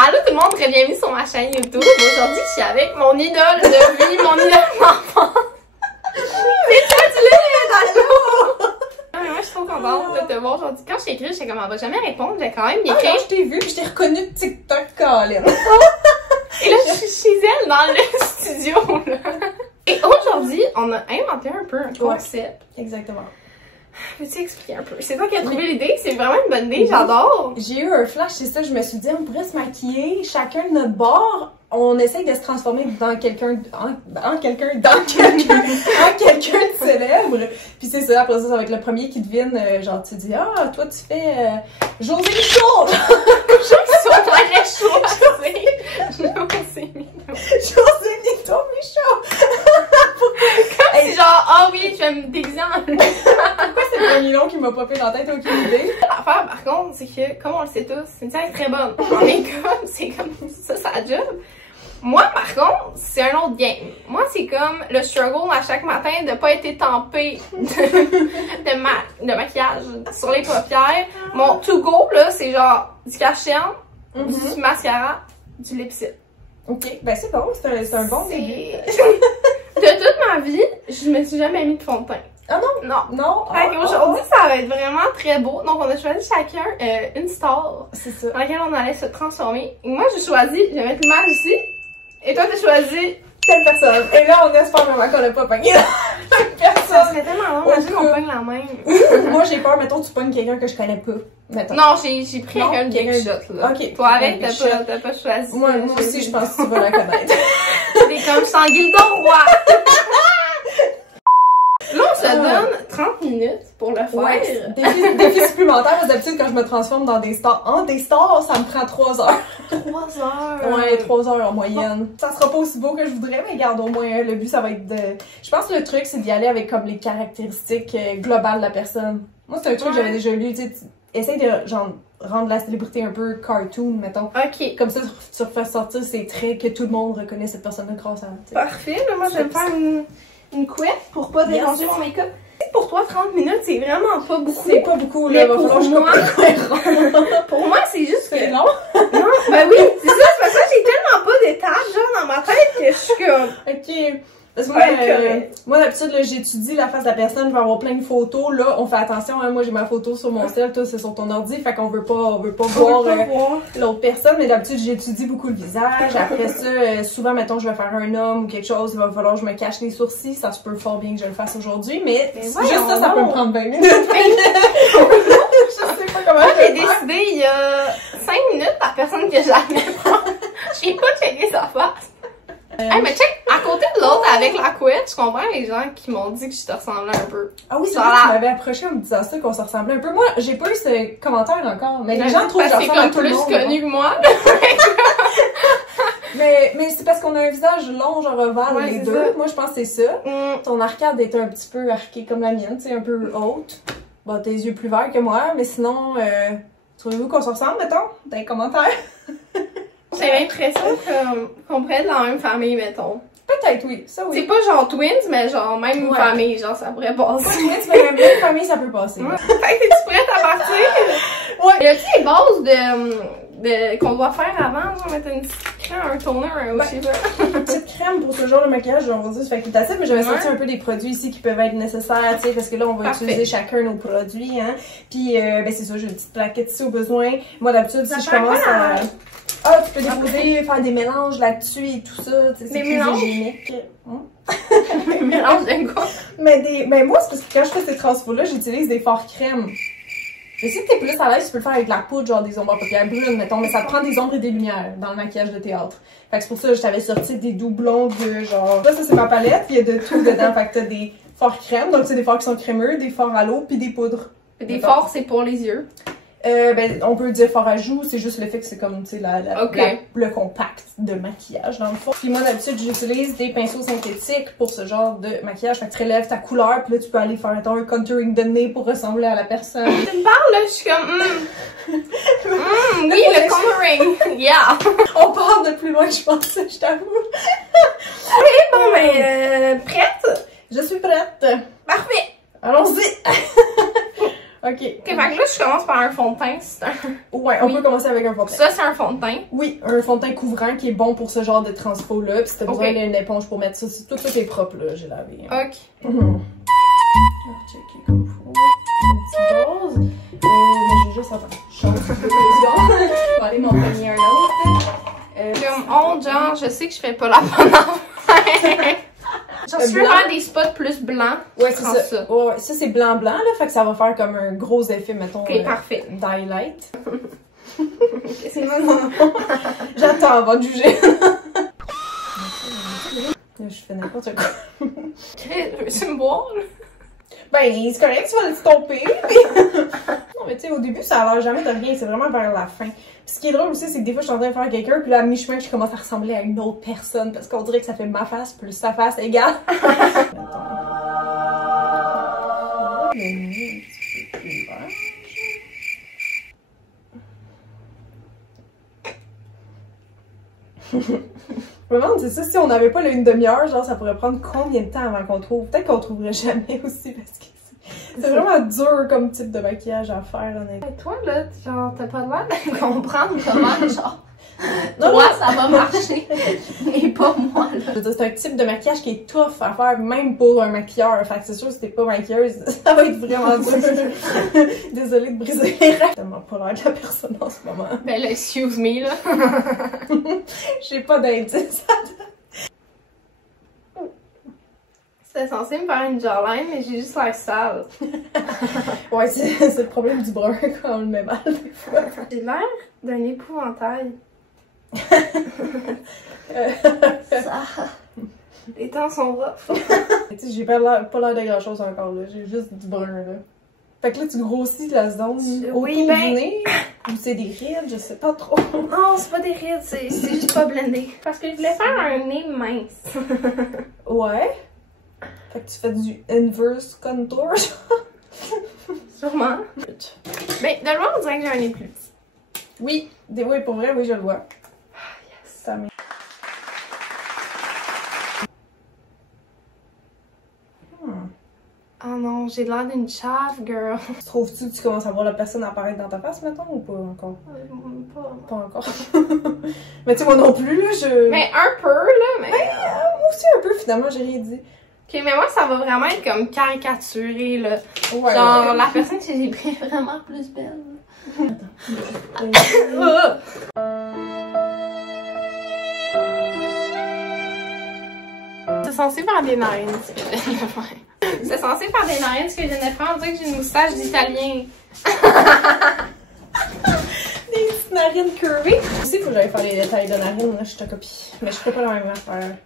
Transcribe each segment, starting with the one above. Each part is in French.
Allô tout le monde, très bienvenue sur ma chaîne YouTube. Aujourd'hui, je suis avec mon idole de vie, mon idole d'enfant. C'est toi, tu l'es dans l'eau! Non, mais moi, je suis trop contente de te voir aujourd'hui. Quand je t'ai écrit, j'étais comme, elle va jamais répondre, j'ai quand même écrit. Quand je t'ai vu, je t'ai reconnu de TikTok, Colin. Et là, je suis chez elle dans le studio, là. Et aujourd'hui, on a inventé un peu un concept. Ouais, exactement. Peux-tu expliquer un peu? C'est toi qui as trouvé l'idée? C'est vraiment une bonne idée, j'adore! J'ai eu un flash, c'est ça, je me suis dit, on pourrait se maquiller, chacun de notre bord, on essaye de se transformer dans quelqu'un, en quelqu'un de célèbre. Puis c'est ça, après ça va être le premier qui devine, genre tu dis, ah, toi tu fais José Michaud! José Michaud! Hey, genre, ah oui, je vais me déguiser en... Pourquoi c'est le premier nom qui m'a popé dans la tête? Aucune idée. L'affaire, par contre, c'est que, comme on le sait tous, Cynthia est très bonne. En make-up, c'est comme ça, sa job. Moi, par contre, c'est un autre game. Moi, c'est comme le struggle à chaque matin de pas être étampé de maquillage sur les paupières. Mon to-go, là, c'est genre du cache-cerne, du mascara, du lipstick. Ok, ben c'est bon, c'est un bon début. De toute ma vie, je me suis jamais mis de fond de teint. Ah non? Non. Non? Fait qu'aujourd'hui, ça va être vraiment très beau. Donc, on a choisi chacun une star C'est ça. dans laquelle on allait se transformer. Et moi, j'ai choisi, je vais mettre l'image ici. Et toi, t'as choisi telle personne. Et là, on espère vraiment qu'on n'a pas pogné la personne. Ça serait tellement long, imagine on pogne la même. Moi, j'ai peur, mettons, tu pognes quelqu'un que je connais pas. Mettons. Non, j'ai pris quelqu'un de Big Shot, là. Ok. Toi, avec, t'as pas choisi. Moi aussi, je pense que tu vas la connaître. C'est comme Sanguille le roi. Là, on se donne 30 minutes pour le faire. Ouais, défi supplémentaire, parce que d'habitude, quand je me transforme dans des stars, ça me prend 3 heures. 3 heures. Ouais, 3 heures en moyenne. Ça sera pas aussi beau que je voudrais, mais regarde, au moins, le but, ça va être de... Je pense que le truc, c'est d'y aller avec comme les caractéristiques globales de la personne. Moi, c'est un truc que j'avais déjà lu, tu sais, essaye de, genre, rendre la célébrité un peu cartoon, mettons. Ok. Comme ça, tu refais sortir ces traits que tout le monde reconnaît cette personne-là grâce à. Parfait, là, moi, je vais me faire une couette pour pas déranger mon make-up. Pour toi, 30 minutes, c'est vraiment pas beaucoup. C'est pas beaucoup, mais là. Pour moi, c'est juste que... C'est long? Non, ben oui, c'est ça, c'est parce que j'ai tellement pas d'étapes, genre, dans ma tête, que je suis comme... Ok. Parce que moi, d'habitude, j'étudie la face de la personne, je vais avoir plein de photos. Là, on fait attention, hein, moi j'ai ma photo sur mon cell, toi c'est sur ton ordi, fait qu'on veut pas voir l'autre personne, mais d'habitude j'étudie beaucoup le visage. Après ça, souvent, mettons, je vais faire un homme ou quelque chose, il va falloir que je me cache les sourcils, ça se peut fort bien que je le fasse aujourd'hui, mais juste ça peut me prendre 20 minutes. Je sais pas comment. Moi, j'ai décidé il y a 5 minutes, la personne que j'allais prendre, j'ai pas checké sa face. Hey, mais check, à côté de l'autre, avec la couette, je comprends les gens qui m'ont dit que je te ressemblais un peu. Ah oui, c'est vrai, tu m'avais approché en me disant ça, qu'on se ressemblait un peu. Moi, j'ai pas eu ce commentaire encore, mais les gens trouvent que je ressemble à tout le monde. C'est plus connu que moi. mais c'est parce qu'on a un visage long, genre ovale, les deux. Ça. Moi, je pense que c'est ça. Ton arcade est un petit peu arquée comme la mienne, tu sais, un peu haute. Bon, tes yeux plus verts que moi, mais sinon, trouvez-vous qu'on se ressemble, mettons, dans les commentaires? J'ai l'impression qu'on pourrait être dans la même famille, mettons. Peut-être, oui. Ça, oui. C'est pas genre twins, mais genre même famille, genre ça pourrait passer. Pas twins, mais même famille, ça peut passer. Ouais. Fait que t'es-tu prête à partir? Ouais. Y a-tu des bases qu'on doit faire avant? Genre mettre une petite crème, un toner, je sais pas. Une petite crème pour ce genre de maquillage, on va dire, ça fait que mais j'avais sorti un peu des produits ici qui peuvent être nécessaires, tu sais, parce que là, on va utiliser chacun nos produits, hein. Puis, ben c'est ça, j'ai une petite plaquette ici au besoin. Moi, d'habitude, si je commence à... Ah, tu peux déposer, faire des mélanges là-dessus et tout ça, tu sais, c'est plus hygiénique. Des mélanges de quoi? Mais moi, c'est parce que quand je fais ces transfos-là, j'utilise des forts crèmes. Mais si t'es plus à l'aise, tu peux le faire avec de la poudre, genre des ombres à paupières brunes, mettons, mais ça te prend des ombres et des lumières dans le maquillage de théâtre. Fait que c'est pour ça que je t'avais sorti des doublons de genre... Ça c'est ma palette, il y a de tout dedans, fait que t'as des forts crèmes, donc c'est des forts qui sont crémeux, des forts à l'eau, puis des poudres. Des forts, c'est pour les yeux. Ben, on peut dire fort à joues, c'est juste le fait que c'est comme, tu sais, le compact de maquillage, dans le fond. Puis moi, d'habitude, j'utilise des pinceaux synthétiques pour ce genre de maquillage. Fait que tu relèves ta couleur, puis là, tu peux aller faire un contouring de nez pour ressembler à la personne. Tu me parles, là, je suis comme, oui, le contouring, yeah! On part de plus loin que je pensais, je t'avoue. Ok, bon, ben, prête? Je suis prête. Parfait! Allons-y! Ok. Ok, fait que là, je commence par un fond de teint. Ouais, on peut commencer avec un fond de teint. Ça, c'est un fond de teint. Oui, un fond de teint couvrant qui est bon pour ce genre de transpo-là. Puis si t'as besoin d'une éponge pour mettre ça, tout est propre, là, j'ai lavé. Ok. Checker comme faut. Une petite base. Mais j'ai juste attends. Chance. Je vais aller m'en pogner un autre. Comme honte, genre, je sais que je fais pas la bonne affaire. Genre, si je veux faire des spots plus blancs, ouais, c'est ça. Ouais, ça c'est blanc-blanc, là. Fait que ça va faire comme un gros effet, mettons. Ok, parfait. D'highlight. C'est bon. J'attends avant de juger. Je fais n'importe quoi. Veux-tu me boire, là? Ben, c'est correct, tu vas le stopper. Non, mais tu sais, au début, ça a l'air jamais de rien. C'est vraiment vers la fin. Puis ce qui est drôle aussi, c'est que des fois, je suis en train de faire quelqu'un, puis là, à mi-chemin, je commence à ressembler à une autre personne. Parce qu'on dirait que ça fait ma face plus sa face égale. Je me demande, c'est ça, si on n'avait pas une demi-heure, genre, ça pourrait prendre combien de temps avant qu'on trouve? Peut-être qu'on trouverait jamais aussi, parce que c'est vraiment dur comme type de maquillage à faire, honnêtement. Et toi, là, genre, t'as pas l'air de comprendre comment, genre, non, toi, ça va marcher, mais pas moi, là. Je veux dire, c'est un type de maquillage qui est tough à faire, même pour un maquilleur. Fait que c'est sûr, si t'es pas maquilleuse, ça va être vraiment dur. Désolée de briser les rêves. J'ai tellement pas l'air de la personne en ce moment. Ben là, excuse me, là. J'ai pas d'indice. C'était censé me faire une jawline, mais j'ai juste l'air sale. Ouais, c'est le problème du brun quand on le met mal, des fois. J'ai l'air d'un épouvantail. Ça... Les temps sont rough. Tu sais, j'ai pas l'air de grand chose encore, là. J'ai juste du brun, là. Fait que là, tu grossis la zone autour du nez, ou c'est des rides, je sais pas trop. Non, c'est pas des rides, c'est juste pas blendé. Parce que je voulais faire un nez mince. Ouais. Fait que tu fais du inverse contour, Sûrement. Ben, de loin, on dirait que j'ai un nez plus petit. Oui, oui, pour vrai, oui, je le vois. Yes. Ça m'est... Oh non, j'ai l'air d'une chave, girl. Trouves-tu que tu commences à voir la personne apparaître dans ta face, mettons, ou pas encore? Pas encore. Mais tu sais, moi non plus, là, je... Mais un peu, là, mais... moi aussi un peu, finalement, j'ai rien dit. Ok, mais moi, ça va vraiment être comme caricaturé, là. Ouais, genre, la personne que j'ai pris est vraiment plus belle. C'est censé faire des narines, ce que je viens de faire. C'est censé faire des narines, ce que je viens de faire. On dirait que j'ai une moustache d'italien. Des petites narines curvées. Tu sais, faut que j'aille faire les détails de narines, là, je te copie. Mais je ferai pas la même affaire.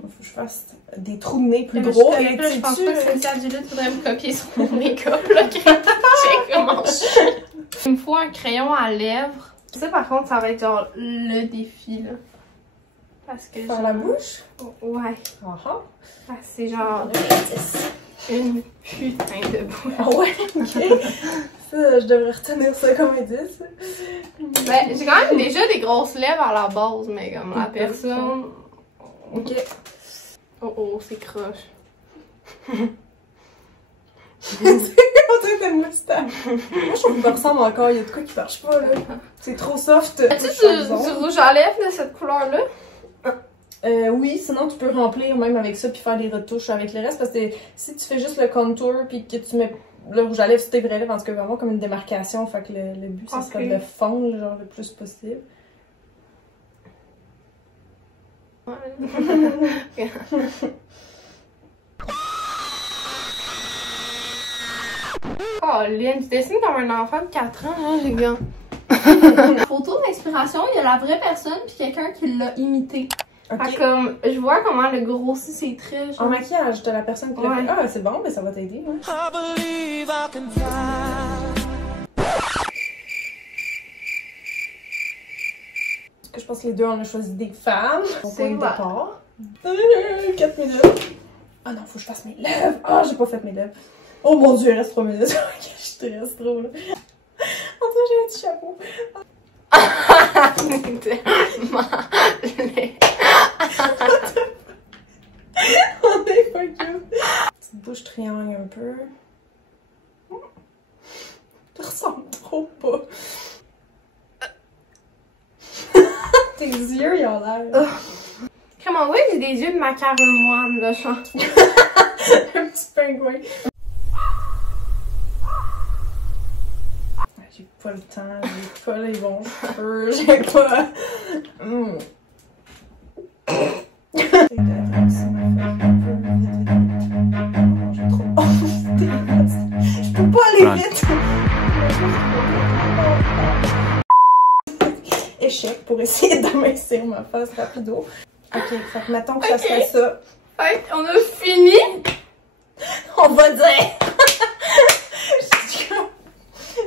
Il faut que je fasse des trous de nez plus gros. Et là, je pense pas que Cynthia Duluth voudrait me copier sur mon make-up, là. J'ai comment je suis. Il me faut un crayon à lèvres. Ça, par contre, ça va être genre le défi, là. Parce que Faire la bouche? Ouais. Ah C'est genre une putain de bouche. ah ouais, ok. Ça, je devrais retenir ça comme indice. Ben, j'ai quand même déjà des grosses lèvres à la base, mais comme la personne... Ok. Oh oh, c'est croche. C'est comme une moustache. Moi, je trouve que ça ressemble encore. Il y a de quoi qui marche pas, là. C'est trop soft. As-tu du rouge à lèvres de cette couleur-là? Oui, sinon tu peux remplir même avec ça puis faire des retouches avec le reste parce que si tu fais juste le contour puis que tu mets le rouge à lèvres sur tes vraies lèvres, en tout cas vraiment comme une démarcation, fait que le but ça serait de le fondre genre le plus possible. Ouais. Oh, Lynn, tu dessines comme un enfant de 4 ans, hein, les gars. Photo d'inspiration, il y a la vraie personne puis quelqu'un qui l'a imité. Okay. Fait comme, je vois comment le grossit ses traits. Genre. En maquillage de la personne qui l'a fait. Ah, c'est bon, mais ça va t'aider. Hein. Parce que je pense que les deux, on a choisi des femmes. C'est le départ. 4 minutes. Ah non, faut que je fasse mes lèvres. Ah, j'ai pas fait mes lèvres. Oh mon dieu, il reste 3 minutes. Je stresse trop, là. En tout cas, j'ai un petit chapeau. On est fucking. Petite bouche triangle un peu. Tes yeux, ils ont l'air. Comment on dirait que j'ai des yeux de macaron moine, là, genre. Un petit pingouin. J'ai pas le temps, j'ai pas les bons cheveux, j'ai pas... Je peux pas aller vite! Échec pour essayer d'amincir ma face rapido. Ok, fait que mettons que ça serait ça. Fait qu'on a fini! On va dire!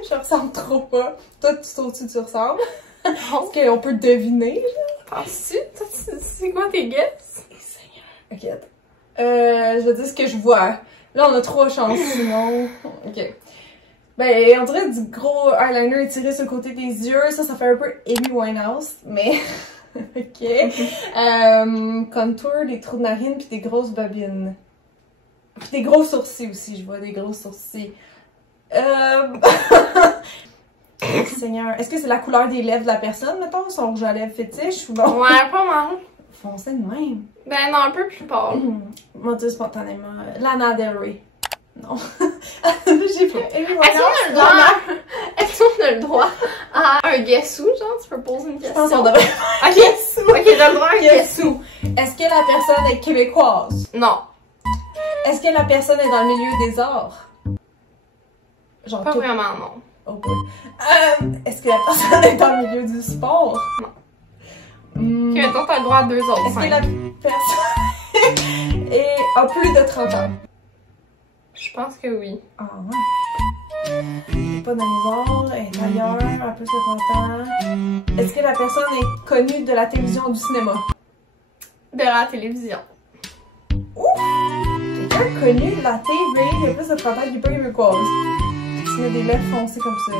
Je ressemble trop pas. Toi, tu ressembles? Est-ce qu'on peut deviner? Penses-tu? C'est quoi tes guesses? Ok, attends. Je vais dire ce que je vois. Là, on a 3 chances, sinon... Ok. Ben, on dirait du gros eyeliner étiré sur le côté des yeux. Ça fait un peu Amy Winehouse, mais... ok. Contour, des trous de narine, puis des grosses babines. Puis des gros sourcils aussi, je vois des gros sourcils. Seigneur, est-ce que c'est la couleur des lèvres de la personne, mettons, son rouge à lèvres fétiche ou non? Ouais, pas mal. Foncé de même. Ben non, un peu plus pâle. Moi, tout spontanément. Lana Del Rey. Non. J'ai pas. Est-ce qu'on a le droit à un guess-who, genre? Tu peux poser une question? Je pense qu'on devrait. Ok, t'as le droit à un guess-who. Est-ce que la personne est québécoise? Non. Est-ce que la personne est dans le milieu des arts? Genre Pas vraiment, non. Oh boy. Est-ce que la personne est dans le milieu du sport? Non. Ok, mettons, t'as le droit à 2 autres. Est-ce que la personne a plus de 30 ans? Je pense que oui. Ah ouais. Elle est pas dans les arts, elle est ailleurs, elle a plus de 30 ans. Est-ce que la personne est connue de la télévision ou du cinéma? De la télévision. Ouh! Quelqu'un connu de la TV, il a plus de 30 ans, il est pas québécoise. Tu mets des lèvres foncées comme ça.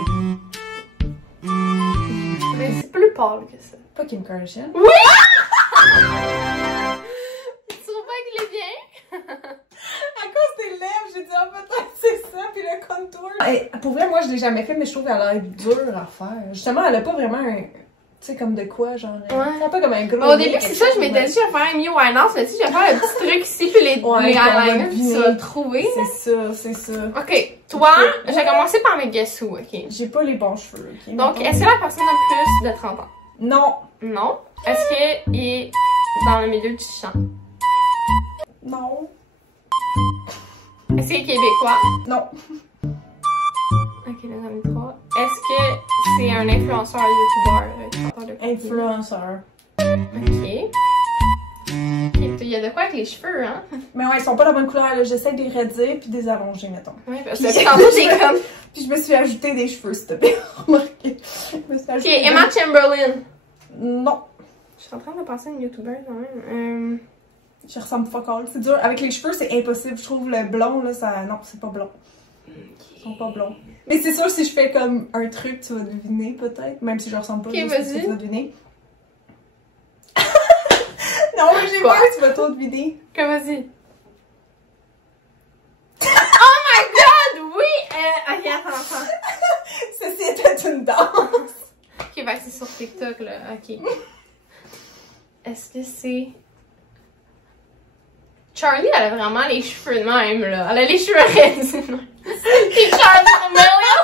Mais c'est plus pâle que ça. Pas Kim Kardashian. Oui! Tu trouves pas qu'il est bien? À cause des lèvres, j'ai dit, ah, peut-être c'est ça, puis le contour. Et pour vrai, moi, je l'ai jamais fait, mais je trouve qu'elle a l'air dure à faire. Justement, elle a pas vraiment un. Tu sais, comme de quoi, genre. Ouais. C'est un peu comme un gros. Bon, au début, c'est ça, je m'étais dit, je vais faire un Amy Winehouse, mais tu sais, je vais faire le petit truc ici, puis les eyeliners, tu vas le trouver. C'est ça. Ok, toi, j'ai commencé par mes guess-who, ok? J'ai pas les bons cheveux, ok? Donc, est-ce que la personne a plus de 30 ans? Non. Non. Est-ce qu'elle est dans le milieu du chant? Non. Est-ce qu'elle est québécois? Non. Ok, là, j'en ai 3. Est-ce que c'est un influenceur youtubeur? Influenceur. Ok. Il y a de quoi avec les cheveux, hein? Mais ouais, ils sont pas de la bonne couleur, là. J'essaie de les raidir puis de les allonger, mettons. Oui, parce que tantôt, j'ai comme... Puis je me suis ajouté des cheveux, s'il te plaît. Remarquez. Ok, Emma Chamberlain. Non. Je suis en train de penser à une youtubeuse, quand même. Je ressemble fuck all. C'est dur. Avec les cheveux, c'est impossible. Je trouve le blond, là, ça... Non, c'est pas blond. Ils sont pas blonds. Mais c'est sûr, si je fais comme un truc, tu vas deviner, peut-être. Même si je ressemble pas, Ok, juste vas-y. tu vas deviner. Non, mais j'ai Quoi? pas, tu vas tout deviner. Que vas-y. Oh my god, oui! Ok, attends. Ceci était une danse. Ok, ben c'est sur TikTok, là. Ok. Est-ce que c'est... Charlie, elle a vraiment les cheveux de même, là. Elle a les cheveux raides. C'est Charlie D'Amelio!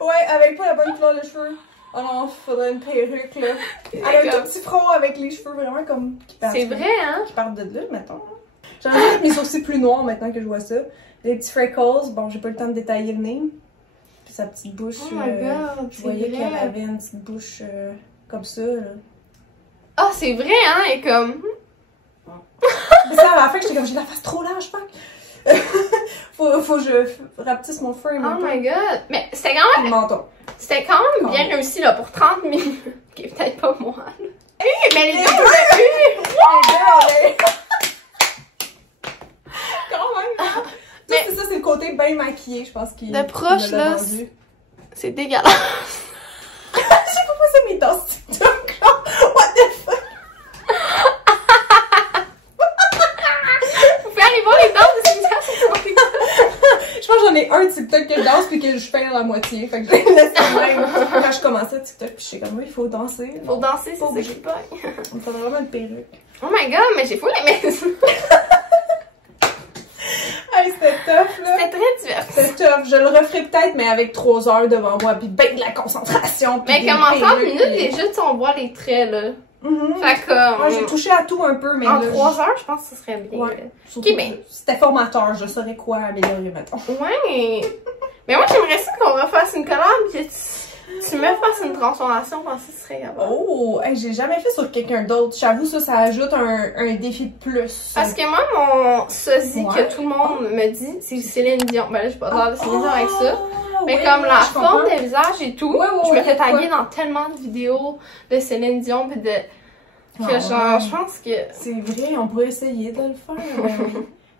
Ouais, avec pas la bonne couleur de cheveux. Oh non, faudrait une perruque, là. Elle a un tout petit front avec les cheveux vraiment comme... C'est vrai, hein? Qui partent de là, mettons. J'ai envie de mettre mes sourcils plus noirs maintenant que je vois ça. Des petits freckles. Bon, j'ai pas le temps de détailler le nez. Puis sa petite bouche. Oh my god, je voyais qu'elle avait une petite bouche comme ça, là. Ah, c'est vrai, hein? Et comme... Mais ça, à la fin, j'étais comme, j'ai la face trop large, fuck. faut que je rapetisse mon frame. Oh my god! Mais c'était quand même... Menton. C'était quand même bien réussi, là, pour 30 minutes. Ok, peut-être pas moi, là. Hey, mais les deux, on l'a eu! Les deux, quand même. Mais c'est ça, c'est le côté bien maquillé, je pense qu'il. de proche, là, c'est dégueulasse. J'ai pas passé mes dents sur TikTok, là. What the fuck? Vous pouvez aller voir les dents de Cynthia sur TikTok. Je pense que j'en ai un TikTok TikTok que je danse puis que je fais la moitié. Fait que je laisse même. Quand je commençais TikTok puis je sais comme, oui, il faut danser. Faut danser, c'est ça obligé. qui pogne. On me fait vraiment une perruque. Oh my god, mais j'ai fou les maisons. Hey, c'était tough, là. C'était très divertissant. C'était tough. Je le referai peut-être, mais avec 3 heures devant moi pis ben de la concentration. Mais comme en 30 minutes, déjà, on voit les traits, là. Fait que... Ouais, j'ai touché à tout un peu, mais en là, 3 heures, je pense que ce serait bien. Ouais. Ok, ben. C'était formateur, je saurais quoi améliorer, mettons. Ouais. Mais moi, j'aimerais ça qu'on refasse une collab pis tu me fasses une transformation, je pense que ce serait capable. Oh, hey, j'ai jamais fait sur quelqu'un d'autre. J'avoue, ça ajoute un défi de plus. Parce que moi, mon sosie Ouais. que tout le monde me dit, c'est Céline Dion. Ben là, j'ai pas l'air de Céline Dion avec ça. Mais oui, comme la je comprends. forme de visage et tout, Ouais, je me fais ouais, taguer dans tellement de vidéos de Céline Dion pis de... Que Ah, genre, ouais. je pense que... C'est vrai, on pourrait essayer de le faire.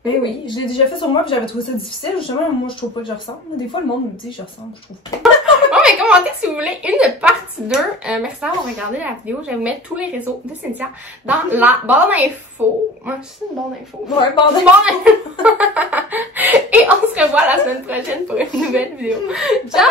Mais oui, je l'ai déjà fait sur moi puis j'avais trouvé ça difficile. Justement, moi, je trouve pas que je ressemble. Des fois, le monde me dit que je ressemble, je trouve pas. Bon, mais commentez si vous voulez une partie 2. Merci d'avoir regardé la vidéo. Je vais vous mettre tous les réseaux de Cynthia dans la barre d'infos. Moi, c'est une barre d'infos. Ouais, bon, Et on se revoit la semaine prochaine pour une nouvelle vidéo. Ciao!